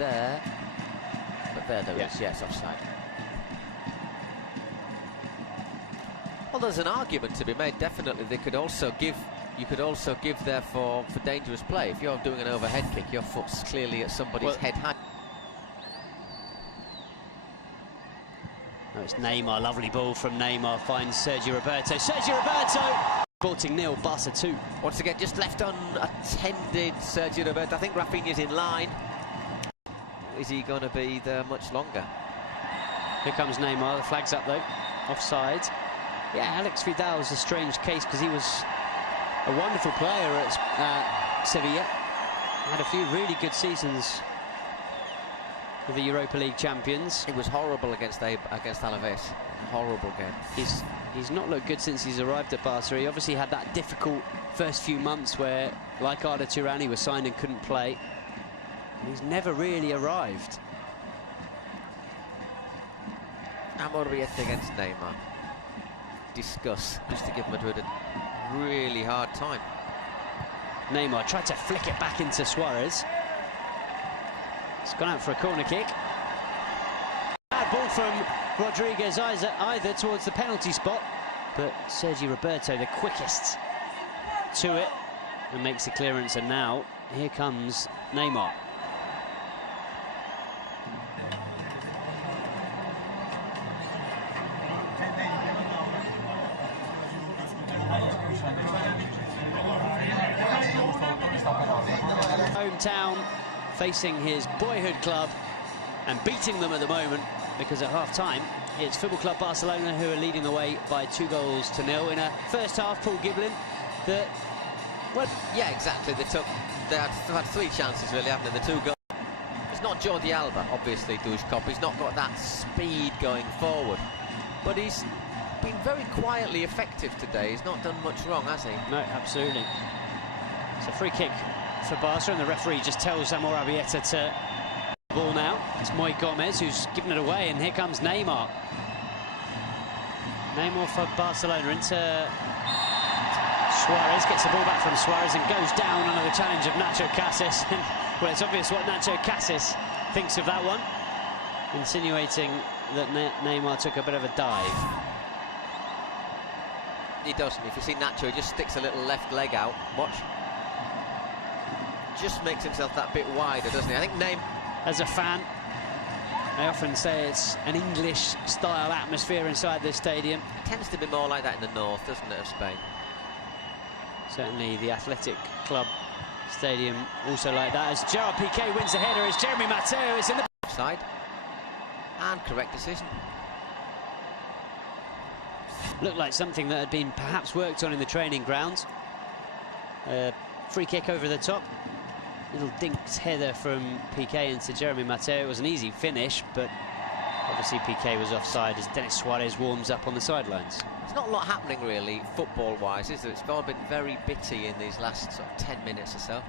there? But there is, yes, offside. Well, there's an argument to be made, definitely. You could also give there for dangerous play. If you're doing an overhead kick, your foot's clearly at somebody's head high. No, it's Neymar, lovely ball from Neymar, finds Sergio Roberto. Sergio Roberto! Sporting 0, Barca 2. Once again, just left unattended, Sergio Roberto. I think Rafinha's in line. Is he going to be there much longer? Here comes Neymar, the flag's up though, offside. Yeah, Alex Vidal's a strange case because he was a wonderful player at Sevilla. Had a few really good seasons with the Europa League champions. He was horrible against Alaves. A horrible game. He's not looked good since he's arrived at Barca. He obviously had that difficult first few months where, like Arda Turan, he was signed and couldn't play. And he's never really arrived. Amorbiete against Neymar. Discuss, just to give Madrid a really hard time. Neymar tried to flick it back into Suarez. It's gone out for a corner kick. Bad ball from Rodriguez either towards the penalty spot, but Sergio Roberto the quickest to it and makes the clearance, and now here comes Neymar. Hometown, facing his boyhood club and beating them at the moment, because at half-time it's Football Club Barcelona who are leading the way by 2-0 in a first half. Paul Giblin, yeah, exactly. They've had 3 chances really, haven't they? The 2 goals. It's not Jordi Alba, obviously, Dushkop. He's not got that speed going forward, but he's been very quietly effective today. He's not done much wrong, has he? No, absolutely. It's a free kick for Barca, and the referee just tells Amorbiete to ball now. It's Moy Gomez who's given it away, and here comes Neymar. Neymar for Barcelona into Suarez, gets the ball back from Suarez and goes down under the challenge of Nacho Casas. Well, it's obvious what Nacho Casas thinks of that one, insinuating that Neymar took a bit of a dive. He doesn't. If you see Nacho, he just sticks a little left leg out. Watch. Just makes himself that bit wider, doesn't he? I think Neymar, as a fan, I often say it's an English-style atmosphere inside this stadium. It tends to be more like that in the north, doesn't it, of Spain? Certainly the Athletic Club Stadium also like that, as Gerard Piqué wins the header, as Jeremy Mateo is in the offside. And correct decision. Looked like something that had been perhaps worked on in the training grounds. Free kick over the top. Little dinked header from Piqué into Jeremy Mateo. It was an easy finish, but obviously Piqué was offside as Denis Suarez warms up on the sidelines. There's not a lot happening really, football-wise, is there? It's all been very bitty in these last sort of 10 minutes or so.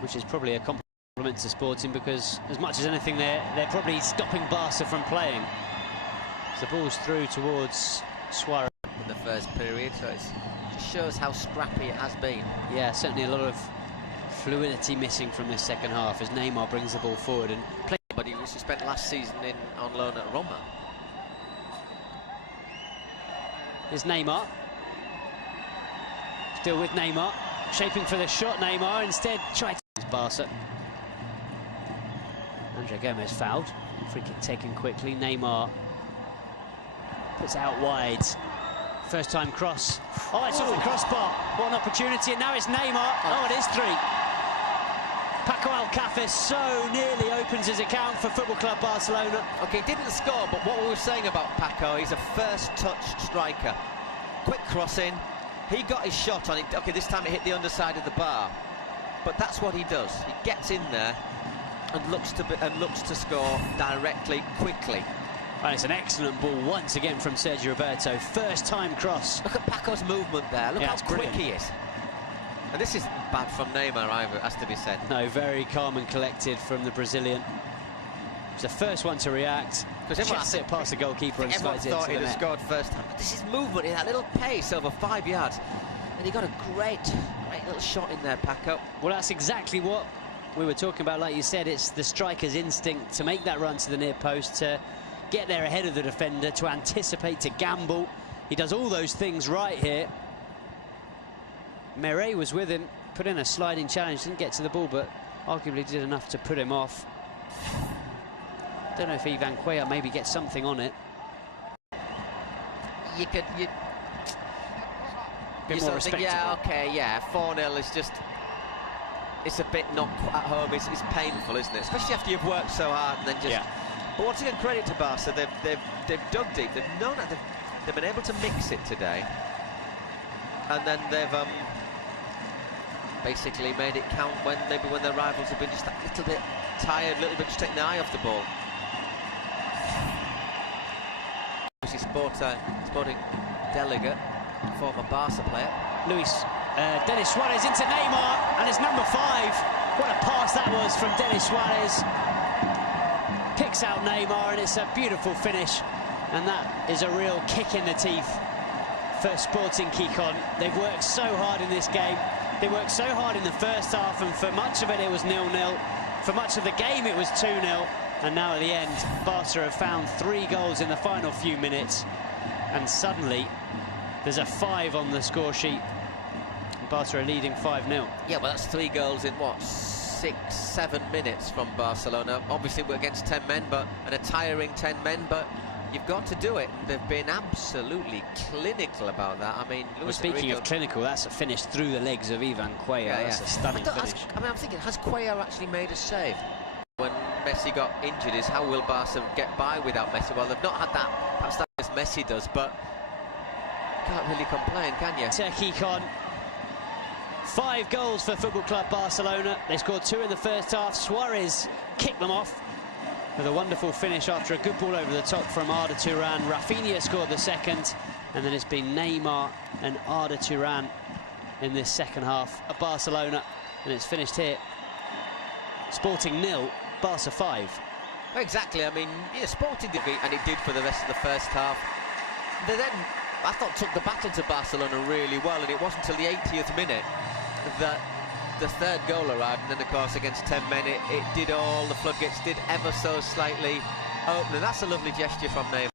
Which is probably a compliment to Sporting, because as much as anything they're probably stopping Barca from playing. The ball's through towards Suarez in the first period, so it just shows how scrappy it has been. Yeah, certainly a lot of fluidity missing from this second half as Neymar brings the ball forward and plays. But he spent last season on loan at Roma. Here's Neymar. Still with Neymar, shaping for the shot. Neymar instead tried to Barca. Andre Gomez fouled. Free kick taken quickly. Neymar puts out wide. First time cross. Oh, it's off the crossbar. What an opportunity, and now it's Neymar. Oh, it is 3. Paco Alcácer so nearly opens his account for Football Club Barcelona. Okay, didn't score, but what we were saying about Paco, he's a first touch striker. Quick crossing. He got his shot on it. Okay, this time it hit the underside of the bar. But that's what he does. He gets in there and looks to score directly, quickly. And it's an excellent ball once again from Sergio Roberto. First time cross. Look at Paco's movement there. Look how quick he is. And this isn't bad from Neymar either, has to be said. No, very calm and collected from the Brazilian. It's the first one to react. Because everyone it past the goalkeeper and everyone thought he'd have scored first time. But this is movement in that little pace over 5 yards. And he got a great little shot in there, Paco. Well, that's exactly what we were talking about. Like you said, it's the striker's instinct to make that run to the near post, to get there ahead of the defender, to anticipate, to gamble. He does all those things right here. Meret was with him, put in a sliding challenge, didn't get to the ball, but arguably did enough to put him off. Don't know if Ivan Cuellar maybe gets something on it. You Bit more respectable. Yeah, okay, yeah. 4-0 is just, it's a bit not at home. It's painful, isn't it? Especially after you've worked so hard and then just. Yeah. But once again, credit to Barca. They've dug deep. They've been able to mix it today, and then they've basically made it count when their rivals have been just a little bit tired, a little bit just taking the eye off the ball. Sporting delegate, former Barca player. Denis Suarez into Neymar, and it's number 5. What a pass that was from Denis Suarez. Picks out Neymar, and it's a beautiful finish. And that is a real kick in the teeth for Sporting Gijón. They've worked so hard in this game. They worked so hard in the first half, and for much of it was 0-0. For much of the game it was 2-0. And now at the end, Barca have found 3 goals in the final few minutes. And suddenly, there's a 5 on the score sheet. Barca are leading 5-0. Yeah, well, that's 3 goals in, what, 6-7 minutes from Barcelona. Obviously, we're against 10 men, and a tiring 10 men, but you've got to do it. And they've been absolutely clinical about that. I mean, well, speaking of clinical, that's a finish through the legs of Ivan Cuellar. Yeah, that's a stunning finish. I'm thinking, has Cuellar actually made a save? When Messi got injured, is how will Barca get by without Messi? Well, they've not had that, perhaps that as Messi does, but can't really complain, can you? Gijón. 5 goals for Football Club Barcelona. They scored 2 in the first half. Suarez kicked them off with a wonderful finish after a good ball over the top from Arda Turan. Rafinha scored the second, and then it's been Neymar and Arda Turan in this second half of Barcelona, and it's finished here. Sporting 0, Barca 5. Exactly. I mean, yeah, Sporting did beat, and it did for the rest of the first half. They then, I thought, took the battle to Barcelona really well, and it wasn't until the 80th minute that the 3rd goal arrived. And then, of course, against 10 men, it did all, the floodgates did ever so slightly open, and that's a lovely gesture from Neymar.